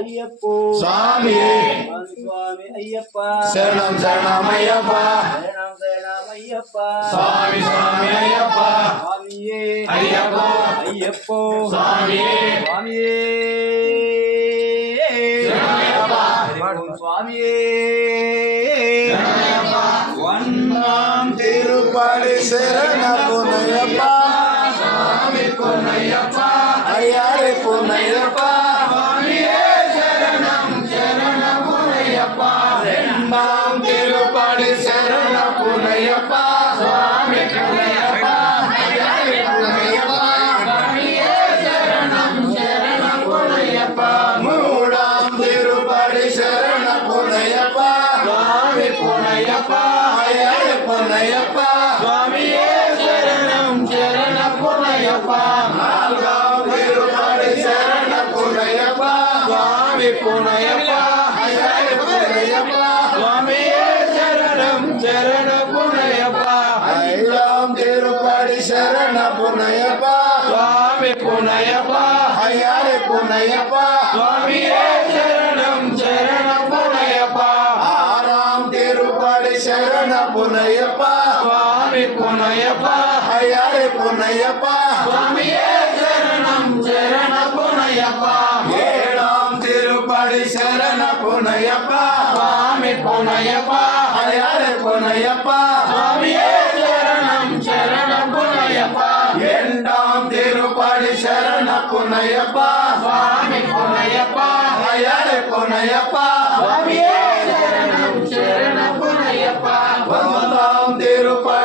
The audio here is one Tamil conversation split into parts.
ஐயப்போ. சுவாமியே சுவாமி ஐயப்பா. சரணம் சரணம் ஐயப்பா. சரணம் சரணம் ஐயப்பா. சுவாமி சுவாமி ஐயப்பா. சுவாமியே. ஐயப்போ. ஐயப்போ. சுவாமியே. சுவாமியே. சுவாமியே. சுவாமி புனையப்பா சுவாமியே சரணம் சரண புனையப்பா நான்காம் திருப்படி சரண புனையப்பா சுவாமி புனையப்பா ஐயாரே சுவாமியே சரணம் சரண புனையப்பா ஐந்தாம் திருப்படி சரண புனையப்பா சுவாமி புனையப்பா ஐயாரே புனையப்பா சுவாமியே புனையப்பா. ஐயாரே புனையப்பா. சுவாமியே சரணம் சரண புனையப்பா. ஏழாம் திருப்படி சரண புனையப்பா. சுவாமி புனையப்பா. ஐயாரே புனையப்பா. சுவாமியே சரணம் சரண புனையப்பா. எட்டாம் திருப்படி சரண புனையப்பா. சுவாமி புனையப்பா. ஐயாரே புனையப்பா. சுவாமியே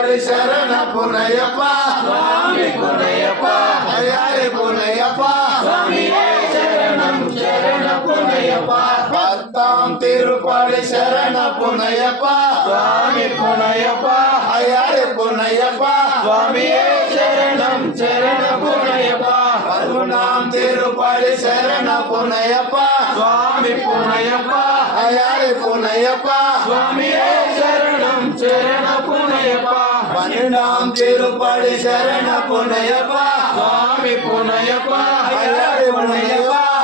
திருப்படி சரண புனையப்பா சுவாமி புனையப்பா ஐயாரே புனையப்பா சுவாமியே சரணம் சரண புனையப்பா பத்தாம் திருப்படி சரண புனையப்பா சுவாமி புனையப்பா ஐயாரே புனையப்பா சுவாமியே சரணம் சரண புனையப்பா பதினொன்றாம் திருப்படி சரண புனையப்பா சுவாமி புனையப்பா ஐயாரே புனையப்பா சுவாமியே சரணம் சரண புனையப்பா பன்னெண்டாம் திருப்படி சரண புனையப்பா. சுவாமி புனையப்பா. புனையப்பா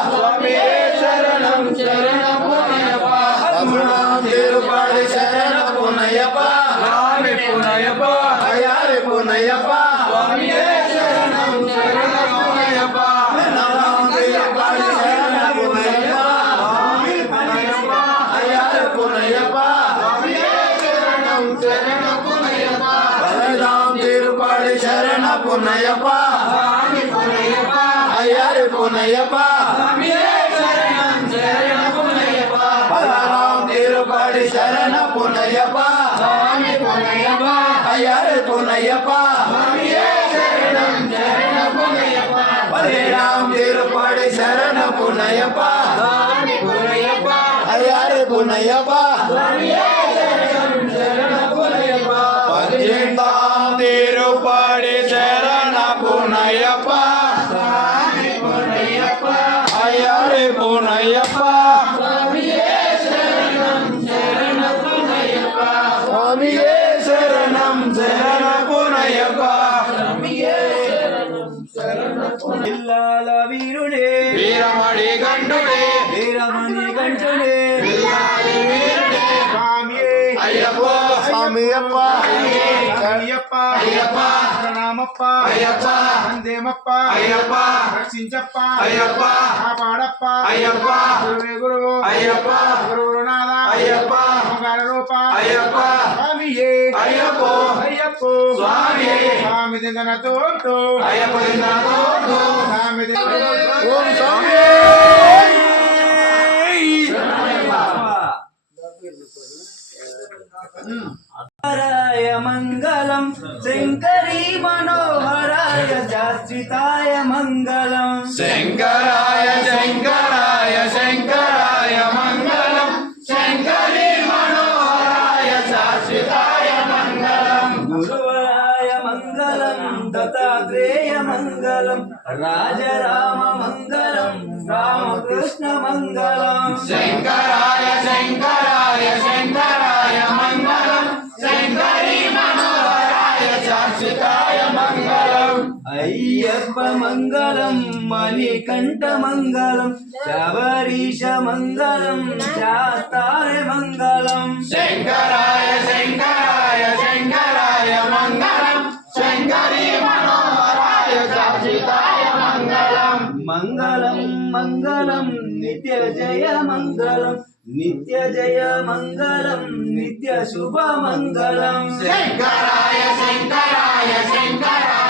புனையப்பா சுவாமி புனையப்பா பதினாறாம் திருப்படி சரண புனையப்பா சுவாமி புனையப்பா பதினேழாம் திருப்படி சரண புனையப்பா சுவாமி புனையப்பா గంటుడే వీరమణి గంటుడే స్వామి. అయ్యప్ప. స్వామి అయ్యప్ప. ஐயப்பா ஐயப்பா நாமப்பா ஐயப்பா வந்தேமப்பா ஐயப்பா ரட்சிஞ்சப்பா ஐயப்பா காப்பாடப்பா ஐயப்பா குருவே குருவோ ஐயப்பா குரு குருநாதா ஐயப்பா ஓங்கார ரூபா சுவாமியே ஐயப்போ ஐயப்போ சுவாமியே சுவாமி திந்தன தோட்டோ ஐயப்ப திந்தன தோட்டோ சுவாமி ஓம் சுவாமியே. Mm. హరాయ మంగళం శంకరీ మనోహరాయ శాశ్వతాయ మంగళం శంకరాయ శంకరాయ శంకరాయ మంగళం శంకరీ మనోహరాయ శాశ్వతాయ మంగళం గురువరాయ మంగళం దత్తాత్రేయ మంగళం రాజరామ మంగళం రామకృష్ణ మంగళం శంకరాయ మంగళం శబరీష మంగళం శాస్తాయ మంగళం శంకరాయ శంకరాయ శంకరాయ మంగళం. శంకరీ మనోహరాయ శాశ్వతాయ మంగళం. మంగళం మంగళం నిత్య జయ మంగళం. నిత్య జయ మంగళం నిత్య శుభ మంగళం. శంకరాయ శంకరాయ శంకరాయ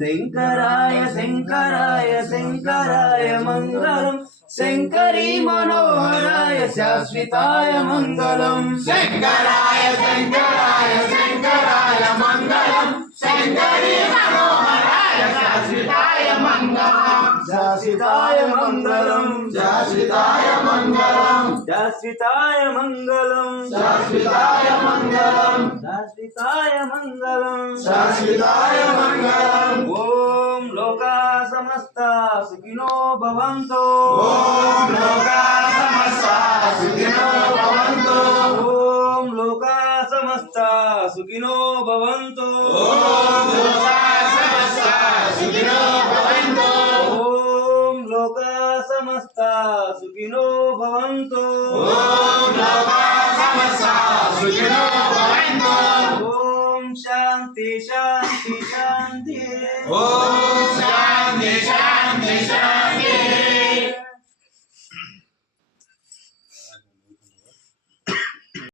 శంకరాయ శంకరాయ శంకరాయ మంగళం. శంకరీ మనోహరాయ శాశ్వతాయ మంగళం. శంకరాయ శంకరాయ శంకరాయ మంగళం. శంకరీ మనోహరాయ శాశ్వతాయ మంగళం. శాశ్వతాయ మంగళం. శాశ్వతాయ మంగళం. శాశ్వతాయ మంగళం శాశ్వతాయ మంగళం శాశ్వతాయ మంగళం శాశ్వతాయ మంగళం ఓం లోకా సమస్త సుఖినో భవంతు. ఓం లోకా సమస్త సుఖినో భవంతు. ఓం లోకా సమస్త సుఖినో భవంతు. ఓం లోకా సమస్త సుఖినో భవంతు. ఓం లోకా సమస్త సుఖినో భవంతు. శాంతి శాంతి శాంతి. ఓ శాంతి శాంతి శాంతి.